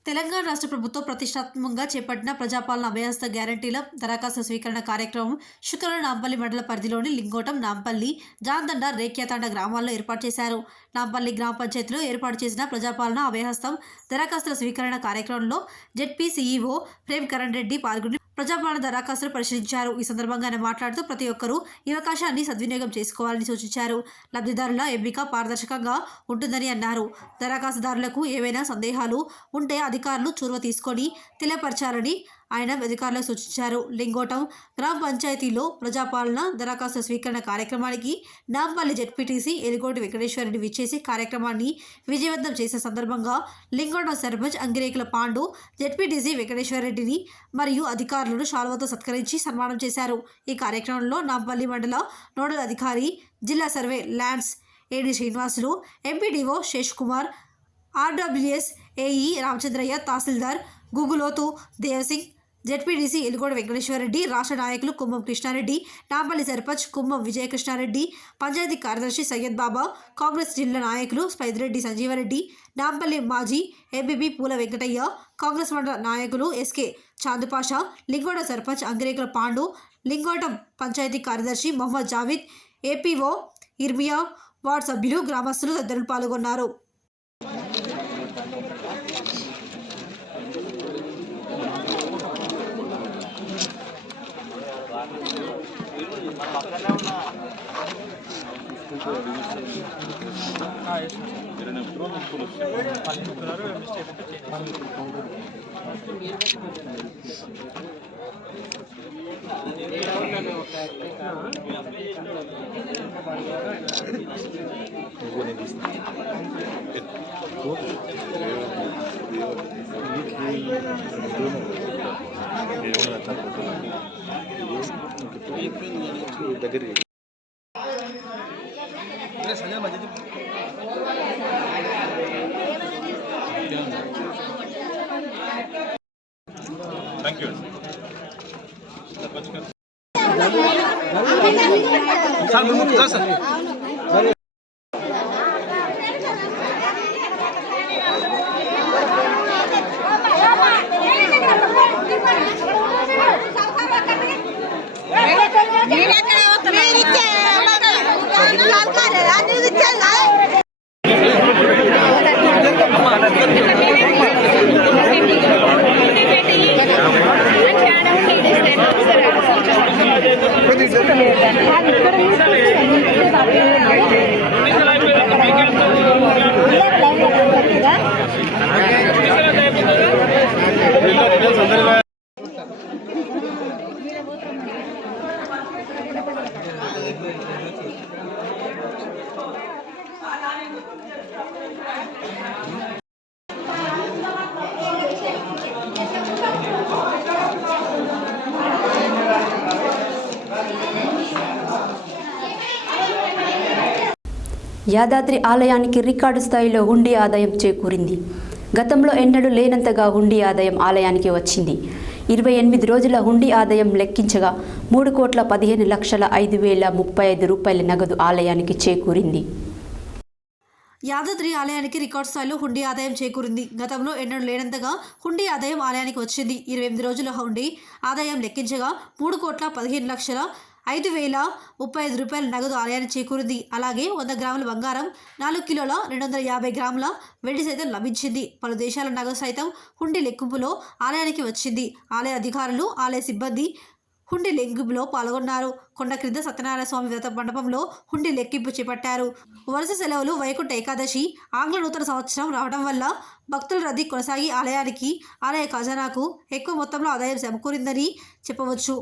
తెలంగాణ రాష్ట్ర ప్రభుత్వం ప్రతిష్టాత్మకంగా చేపట్టిన ప్రజాపాలన అభయహస్త గ్యారంటీల దరఖాస్తు స్వీకరణ కార్యక్రమం శుక్రవారం నాంపల్లి మండల పరిధిలోని లింగోటం, నాంపల్లి, జాన్తండ, రేకియాతండ గ్రామాల్లో ఏర్పాటు చేశారు. నాంపల్లి గ్రామ పంచాయతీలో ఏర్పాటు చేసిన ప్రజాపాలన అభయహస్తం దరఖాస్తుల స్వీకరణ కార్యక్రమంలో జెడ్పీ సీఈఓ ప్రేమ్ కరణ్ రెడ్డి పాల్గొని ప్రజాపాలన దరఖాస్తులు పరిశీలించారు. ఈ సందర్భంగా ఆయన మాట్లాడుతూ ప్రతి ఒక్కరూ ఈ అవకాశాన్ని సద్వినియోగం చేసుకోవాలని సూచించారు. లబ్ధిదారుల ఎంపిక పారదర్శకంగా ఉంటుందని అన్నారు. దరఖాస్తుదారులకు ఏవైనా సందేహాలు ఉంటే అధికారులు చొరవ తీసుకొని తెలియపరచాలని ఆయన అధికారులకు సూచించారు. లింగోటం గ్రామ పంచాయతీలో ప్రజాపాలన దరఖాస్తు స్వీకరణ కార్యక్రమానికి నాంపల్లి జెడ్పీటీసీ ఎలిగోటి వెంకటేశ్వరరెడ్డి విచ్చేసి కార్యక్రమాన్ని విజయవంతం చేసే సందర్భంగా లింగోటం సర్పంచ్ అంగిరేకుల పాండు జెడ్పీటీసీ వెంకటేశ్వరరెడ్డిని మరియు అధికారులను శాలువాతో సత్కరించి సన్మానం చేశారు. ఈ కార్యక్రమంలో నాంపల్లి మండల నోడల్ అధికారి, జిల్లా survey lands AD Srinivasulu, MPDO Sesh Kumar, RWS AE Ramachandraiah, తహసీల్దార్ గుగులోతు దేవసింగ్, జెడ్పీటీసీ ఎలుగోడ వెంకటేశ్వరరెడ్డి, రాష్ట్ర నాయకులు కుమ్మం కృష్ణారెడ్డి, నాంపల్లి సర్పంచ్ కుమ్మం విజయకృష్ణారెడ్డి, పంచాయతీ కార్యదర్శి సయ్యద్ బాబా, కాంగ్రెస్ జిల్లా నాయకులు స్పైదిరెడ్డి సంజీవరెడ్డి, నాంపల్లి మాజీ ఎంపీపీ పూల వెంకటయ్య, కాంగ్రెస్ మండల నాయకులు ఎస్కే చాందుపాషా, లింగోట సర్పంచ్ అంగిరేకుల పాండు, లింగోటం పంచాయతీ కార్యదర్శి మొహమ్మద్ జావీద్, ఏపీఓ ఇర్మియా, వార్డు సభ్యులు, గ్రామస్తులు తదితరులు పాల్గొన్నారు. Thank you. యాదాద్రి ఆలయానికి రికార్డు స్థాయిలో హుండీ ఆదాయం చేకూరింది. గతంలో ఎన్నడూ లేనంతగా హుండీ ఆదాయం ఆలయానికి వచ్చింది. 28 రోజుల హుండీ ఆదాయం లెక్కించగా 3,15,05,035 రూపాయల నగదు ఆలయానికి చేకూరింది. యాదాద్రి ఆలయానికి రికార్డు స్థాయిలో హుండీ ఆదాయం చేకూరింది. గతంలో ఎన్నడూ లేనంతగా హుండీ ఆదాయం ఆలయానికి వచ్చింది. 28 రోజుల హుండీ ఆదాయం లెక్కించగా 3,15,05,035 5,035 రూపాయల నగదు ఆలయానికి చేకూరింది. అలాగే 100 గ్రాముల బంగారం, 4 కిలోల 250 గ్రాముల వెండి సైతం లభించింది. పలు దేశాల నగదు సైతం హుండీ లెక్కింపులో ఆలయానికి వచ్చింది. ఆలయ అధికారులు, ఆలయ సిబ్బంది హుండీ లెక్కింపులో పాల్గొన్నారు. కొండ క్రింద సత్యనారాయణ స్వామి వ్రత మండపంలో హుండీ లెక్కింపు చేపట్టారు. వరుస సెలవులు, వైకుంఠ ఏకాదశి, ఆంగ్ల నూతన సంవత్సరం రావడం వల్ల భక్తుల రద్దీ కొనసాగి ఆలయ ఖజానాకు ఎక్కువ మొత్తంలో ఆదాయం సమకూరిందని చెప్పవచ్చు.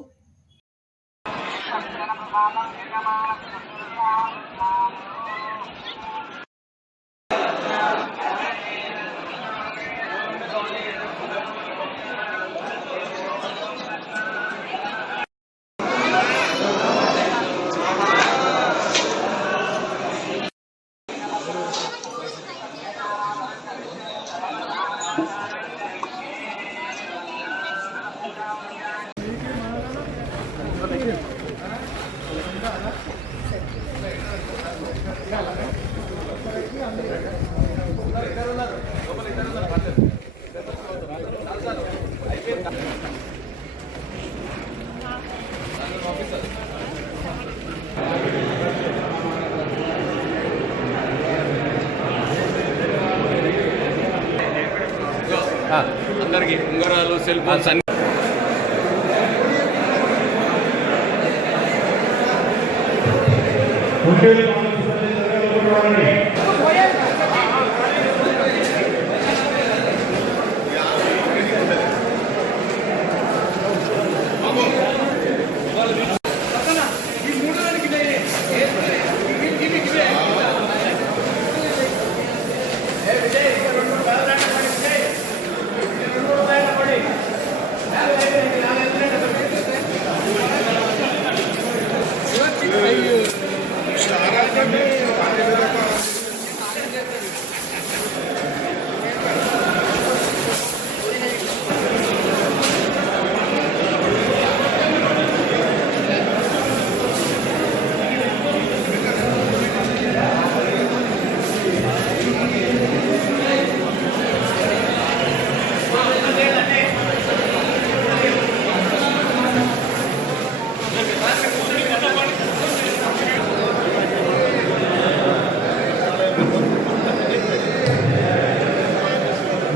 అందరికి ఉంగరాలు, సెల్ ఫోన్స్ అన్ని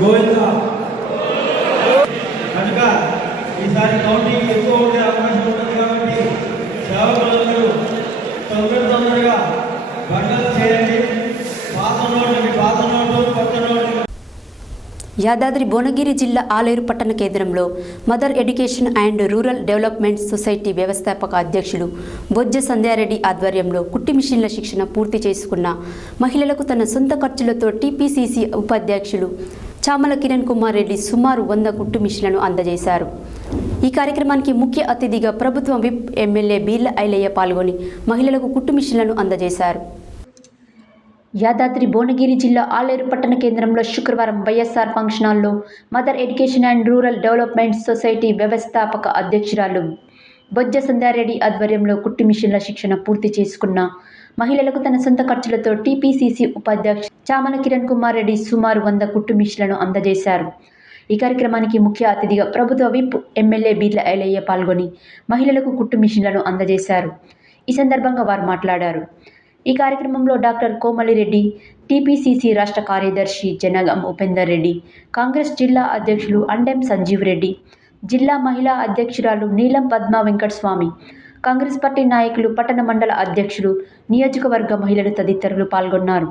గోవిందా కనుక ఈసారి కౌంటింగ్ ఎక్కువ ఉండే అవకాశం ఉంటుంది కాబట్టి సేవకులందరూ తొందరగా బండలు చేయండి. పాత నోటు కొత్త నోటు. యాదాద్రి భువనగిరి జిల్లా ఆలేరు పట్టణ కేంద్రంలో mother education and rural development society వ్యవస్థాపక అధ్యక్షులు బొజ్జ సంధ్యారెడ్డి ఆధ్వర్యంలో కుట్టి మిషన్ల శిక్షణ పూర్తి చేసుకున్న మహిళలకు తన సొంత ఖర్చులతో టీపీసీసీ ఉపాధ్యక్షులు చామల కిరణ్ కుమార్ రెడ్డి సుమారు 100 కుట్టు మిషన్లను అందజేశారు. ఈ కార్యక్రమానికి ముఖ్య అతిథిగా ప్రభుత్వం విప్ ఎమ్మెల్యే బీర్ల ఐలయ్య పాల్గొని మహిళలకు కుట్టు మిషన్లను అందజేశారు. యాదాద్రి భువనగిరి జిల్లా ఆలేరు పట్టణ కేంద్రంలో శుక్రవారం వైఎస్ఆర్ ఫంక్షన్ హాల్లో mother education and rural development society వ్యవస్థాపక అధ్యక్షురాలు బొజ్జ సంధ్యారెడ్డి ఆధ్వర్యంలో కుట్టి మిషన్ల శిక్షణ పూర్తి చేసుకున్న మహిళలకు తన సొంత ఖర్చులతో టీపీసీసీ ఉపాధ్యక్షుడు చామల కిరణ్ కుమార్ రెడ్డి సుమారు 100 కుట్టు మిషన్లను అందజేశారు. ఈ కార్యక్రమానికి ముఖ్య అతిథిగా ప్రభుత్వ విప్ ఎమ్మెల్యే బీర్ల ఐలయ్య పాల్గొని మహిళలకు కుట్టు మిషన్లను అందజేశారు. ఈ సందర్భంగా వారు మాట్లాడారు. ఈ కార్యక్రమంలో డాక్టర్ కోమలిరెడ్డి, టీపీసీసీ రాష్ట్ర కార్యదర్శి జనగం ఉపేందర్ రెడ్డి, కాంగ్రెస్ జిల్లా అధ్యక్షులు అండెం సంజీవ్ రెడ్డి, జిల్లా మహిళా అధ్యక్షురాలు నీలం పద్మా వెంకటస్వామి, కాంగ్రెస్ పార్టీ నాయకులు, పట్టణ మండల అధ్యక్షులు, నియోజకవర్గ మహిళలు తదితరులు పాల్గొన్నారు.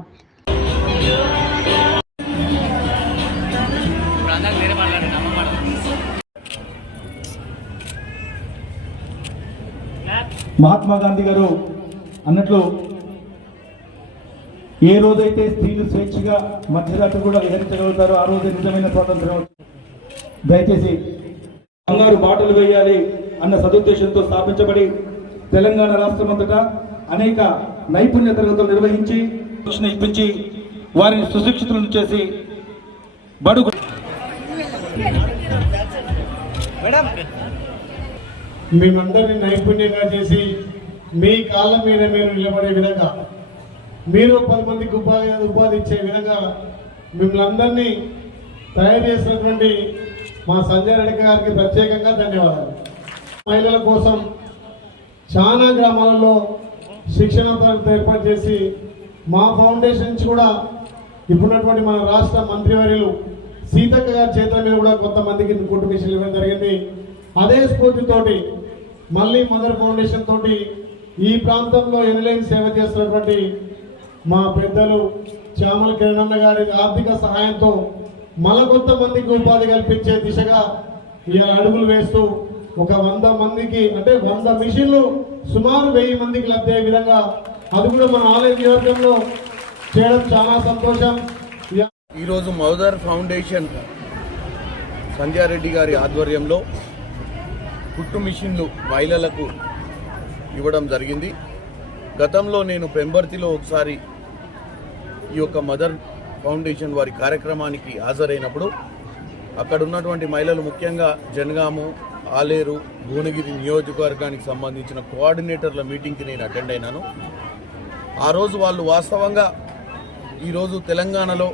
మహాత్మా గాంధీ గారు అన్నట్లు ఏ రోజైతే స్త్రీలు స్వేచ్ఛగా మధ్యరాత్రి కూడా విహరించగలుగుతారో ఆ రోజే నిజమైన స్వాతంత్రం. దయచేసి బంగారు బాటలు వేయాలి అన్న సదుద్దేశంతో స్థాపించబడి తెలంగాణ రాష్ట్రమంతటా అనేక నైపుణ్య తరగతులు నిర్వహించి శిక్షణ ఇప్పించి వారిని సుశిక్షితులను చేసి బడుగు మేమందరినీ నైపుణ్యంగా చేసి మీ కాళ్ళ మీద మీరు నిలబడే విధంగా, మీరు 10 మందికి ఉపాధి ఇచ్చే విధంగా మిమ్మల్ని అందరినీ తయారు చేసినటువంటి మా సంజయ్ రెడ్డి గారికి ప్రత్యేకంగా ధన్యవాదాలు. మహిళల కోసం చాలా గ్రామాలలో శిక్షణ ఏర్పాటు చేసి మా ఫౌండేషన్ నుంచి కూడా ఇప్పుడున్నటువంటి మన రాష్ట్ర మంత్రివర్యులు సీతక్క గారి చేతుల మీద కూడా కొంతమందికి కుట్టు మిషన్లు ఇవ్వడం జరిగింది. అదే స్ఫూర్తితోటి మళ్ళీ మదర్ ఫౌండేషన్ తోటి ఈ ప్రాంతంలో ఎనలేని సేవ చేస్తున్నటువంటి మా పెద్దలు చామల కిరణమ్మ గారి ఆర్థిక సహాయంతో కొంతమందికి ఉపాధి కల్పించే దిశగా ఇలా అడుగులు వేస్తూ ఒక 100 మందికి అంటే 100 మిషన్లు సుమారు 1000 మందికి లబ్ధే విధంగా అది కూడా మన ఆలయ నియోజకంలో చేయడం చాలా సంతోషం. ఈరోజు మదర్ ఫౌండేషన్ సంజయ్ రెడ్డి గారి ఆధ్వర్యంలో కుట్టు మిషన్లు మహిళలకు ఇవ్వడం జరిగింది. గతంలో నేను పెంబర్తిలో ఒకసారి ఈ యొక్క మదర్ ఫౌండేషన్ వారి కార్యక్రమానికి హాజరైనప్పుడు అక్కడ ఉన్నటువంటి మహిళలు ముఖ్యంగా జనగాము, ఆలేరు, భువనగిరి నియోజకవర్గానికి సంబంధించిన కోఆర్డినేటర్ల మీటింగ్కి నేను అటెండ్ అయినాను. ఆ రోజు వాళ్ళు వాస్తవంగా ఈరోజు తెలంగాణలో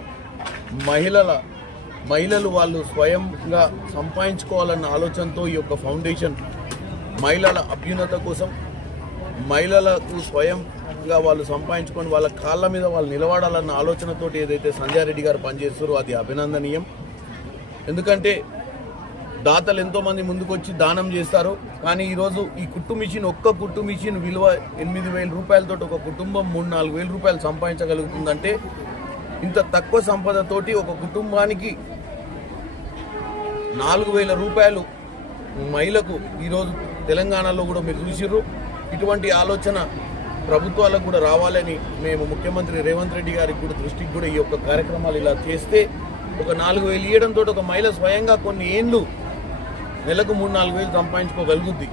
మహిళలు వాళ్ళు స్వయంగా సంపాదించుకోవాలన్న ఆలోచనతో ఈ యొక్క ఫౌండేషన్ మహిళల అభ్యున్నత కోసం, మహిళలకు స్వయంగా వాళ్ళు సంపాదించుకొని వాళ్ళ కాళ్ళ మీద వాళ్ళు నిలబడాలన్న ఆలోచనతో ఏదైతే సంజయ్ రెడ్డి గారు పనిచేస్తారో అది అభినందనీయం. ఎందుకంటే దాతలు ఎంతోమంది ముందుకొచ్చి దానం చేస్తారు. కానీ ఈరోజు ఈ కుట్టు మిషన్, ఒక్క కుట్టు మిషన్ విలువ 8,000 రూపాయలతో ఒక కుటుంబం 3-4 వేల రూపాయలు సంపాదించగలుగుతుందంటే ఇంత తక్కువ సంపదతోటి ఒక కుటుంబానికి 4,000 రూపాయలు మహిళకు ఈరోజు తెలంగాణలో కూడా మీరు చూసిర్రు. ఇటువంటి ఆలోచన ప్రభుత్వాలకు కూడా రావాలని మేము ముఖ్యమంత్రి రేవంత్ రెడ్డి గారికి కూడా దృష్టికి కూడా ఈ యొక్క కార్యక్రమాలు ఇలా చేస్తే ఒక 4,000 ఇవ్వడంతో ఒక మహిళ స్వయంగా కొన్ని ఏళ్ళు నెలకు 3-4 వేలు సంపాదించుకోగలుగుద్ది.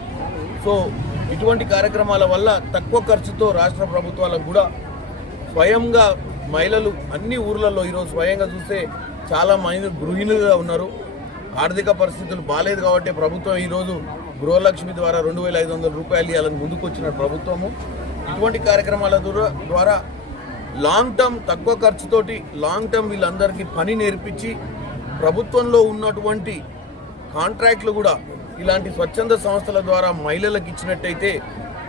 సో ఇటువంటి కార్యక్రమాల వల్ల తక్కువ ఖర్చుతో రాష్ట్ర ప్రభుత్వాలకు కూడా స్వయంగా మహిళలు అన్ని ఊర్లలో ఈరోజు స్వయంగా చూస్తే చాలా మంది గృహిణులుగా ఉన్నారు. ఆర్థిక పరిస్థితులు బాగాలేదు కాబట్టి ప్రభుత్వం ఈరోజు గృహలక్ష్మి ద్వారా 2,500 రూపాయలు ఇవ్వాలని ముందుకు వచ్చిన ప్రభుత్వము. ఇటువంటి కార్యక్రమాల ద్వారా లాంగ్ టర్మ్ తక్కువ ఖర్చుతోటి లాంగ్ టర్మ్ వీళ్ళందరికీ పని నేర్పించి ప్రభుత్వంలో ఉన్నటువంటి కాంట్రాక్ట్లు కూడా ఇలాంటి స్వచ్ఛంద సంస్థల ద్వారా మహిళలకు ఇచ్చినట్టయితే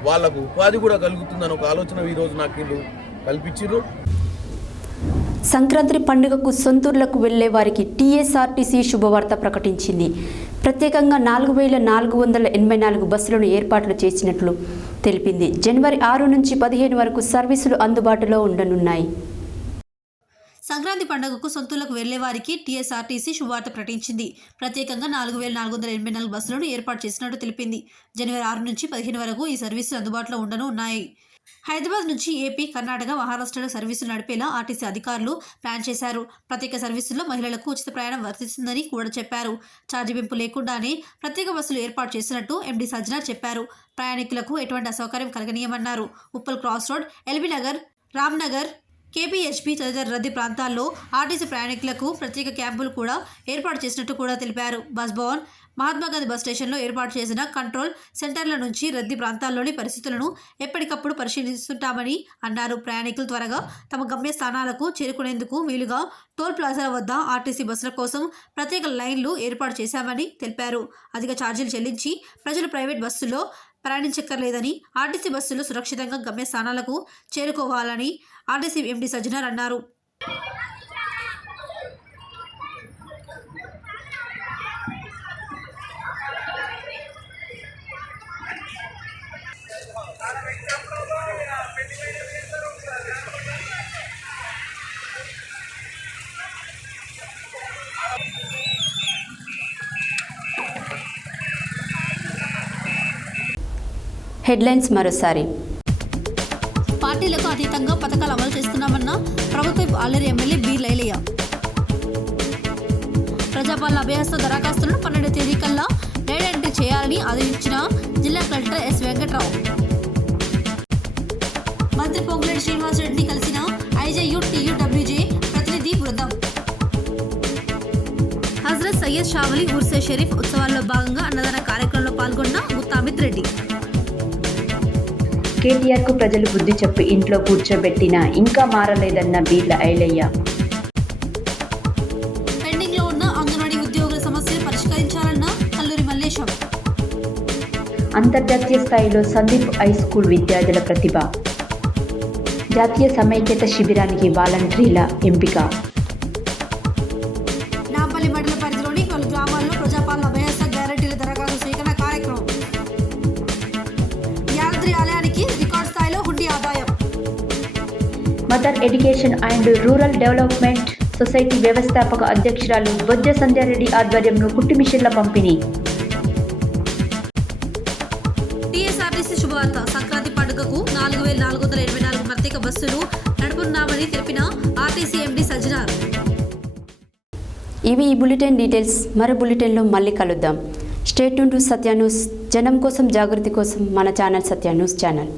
వాళ్ళకు ఉపాధి కూడా కలుగుతుందని ఒక ఆలోచన ఈరోజు నాకు వీళ్ళు కల్పించారు. సంక్రాంతి పండుగకు సొంతూర్లకు వెళ్లే వారికి టీఎస్ఆర్టీసీ శుభవార్త ప్రకటించింది. ప్రత్యేకంగా 4,484 బస్సులను ఏర్పాట్లు చేసినట్లు తెలిపింది. జనవరి 6 నుంచి 15 వరకు సర్వీసులు అందుబాటులో ఉండనున్నాయి. సంక్రాంతి పండుగకు సొంతూళ్లకు వెళ్లే వారికి టీఎస్ఆర్టీసీ శుభవార్త ప్రకటించింది. ప్రత్యేకంగా 4,484 బస్సులను ఏర్పాటు చేసినట్టు తెలిపింది. జనవరి 6 నుంచి 15 వరకు ఈ సర్వీసులు అందుబాటులో ఉండనున్నాయి. హైదరాబాద్ నుంచి ఏపీ, కర్ణాటక, మహారాష్ట్రలో సర్వీసులు నడిపేలా ఆర్టీసీ అధికారులు ప్లాన్ చేశారు. ప్రత్యేక సర్వీసుల్లో మహిళలకు ఉచిత ప్రయాణం వర్తిస్తుందని కూడా చెప్పారు. ఛార్జీ పెంపు లేకుండానే ప్రత్యేక బస్సులు ఏర్పాటు చేసినట్టు ఎండీ సజ్జనార్ చెప్పారు. ప్రయాణికులకు ఎటువంటి అసౌకర్యం కలగనీయమన్నారు. Uppal cross road, LB Nagar, Ramnagar, KPHB తదితర రద్దీ ప్రాంతాల్లో ఆర్టీసీ ప్రయాణికులకు ప్రత్యేక క్యాంపులు కూడా ఏర్పాటు చేసినట్టు కూడా తెలిపారు. బస్ భవన్, మహాత్మాగాంధీ బస్ స్టేషన్లో ఏర్పాటు చేసిన కంట్రోల్ సెంటర్ల నుంచి రద్దీ ప్రాంతాల్లోని పరిస్థితులను ఎప్పటికప్పుడు పరిశీలిస్తుంటామని అన్నారు. ప్రయాణికులు త్వరగా తమ గమ్య స్థానాలకు చేరుకునేందుకు వీలుగా టోల్ ప్లాజాల వద్ద ఆర్టీసీ బస్సుల కోసం ప్రత్యేక లైన్లు ఏర్పాటు చేశామని తెలిపారు. అధిక ఛార్జీలు చెల్లించి ప్రజలు ప్రైవేట్ బస్సుల్లో ప్రయాణించక్కర్లేదని, ఆర్టీసీ బస్సులు సురక్షితంగా గమ్య స్థానాలకు చేరుకోవాలని ఆర్టీసీ ఎండీ సజ్జనార్ అన్నారు. హెడ్లైన్స్ మరోసారి. పార్టీలకు అతీతంగా పథకాలు అమలు చేస్తున్నామన్న ప్రభుత్వ ఆలేరు ఎమ్మెల్యే బి లైలయ్య. ప్రజాపాలన అభ్యాస దరఖాస్తులను 12వ తేదీ కల్లా రైడ్ ఎంట్రీ చేయాలని ఆదేశించిన జిల్లా కలెక్టర్ ఎస్ వెంకట్రావు. మంత్రి పొంగులేటి శ్రీనివాస్ రెడ్డిని కలిసిన ఐజేయు టీయూడబ్ల్యూజే ప్రతినిధి బృందం. హజరత్ సయ్యద్ షావలి ఉర్సే షరీఫ్ ఉత్సవాల్లో భాగంగా అన్నదాన కార్యక్రమంలో పాల్గొన్న ముత్తామిద్ రెడ్డి. కేటీఆర్కు ప్రజలు బుద్ధి చెప్పి ఇంట్లో కూర్చోబెట్టినా ఇంకా మారలేదన్న బీర్ల ఐలయ్య. పెండింగ్లో ఉన్న అంగన్వాడీ ఉద్యోగుల సమస్యలు పరిష్కరించాలన్న కల్లూరి మల్లేశం. అంతర్జాతీయ స్థాయిలో సందీప్ హై స్కూల్ విద్యార్థుల ప్రతిభ. జాతీయ సమైక్యత శిబిరానికి వాలంటీర్ల ఎంపిక. నాంపల్లి మండల పరిధిలోని పలు గ్రామాల్లో ప్రజాపాలన అభ్యాస గ్యారెంటీల దరఖాస్తు స్వీకరణ కార్యక్రమం. యాదాద్రి ఆలయానికి రికార్డు స్థాయిలో హుండీ ఆదాయం. Mother education and rural development society వ్యవస్థాపక అధ్యక్షురాలు బొజ్జ సంధ్యారెడ్డి ఆధ్వర్యంలో కుట్టు మిషన్ల పంపిణీ. టీఎస్ఆర్టీసీ శుభవార్త. సంక్రాంతి పండుగకు 4484 ప్రత్యేక బస్సులు నడుపుతున్నామని తెలిపిన ఆర్టీసీ ఎండీ సజ్జనార్. ఇవి ఈ బులెటిన్ డీటెయిల్స్. మరో బులెటిన్లో మళ్ళీ కలుద్దాం. Stay tune to Satya news. జనం కోసం, జాగృతి కోసం మన ఛానల్ సత్య న్యూస్ ఛానల్.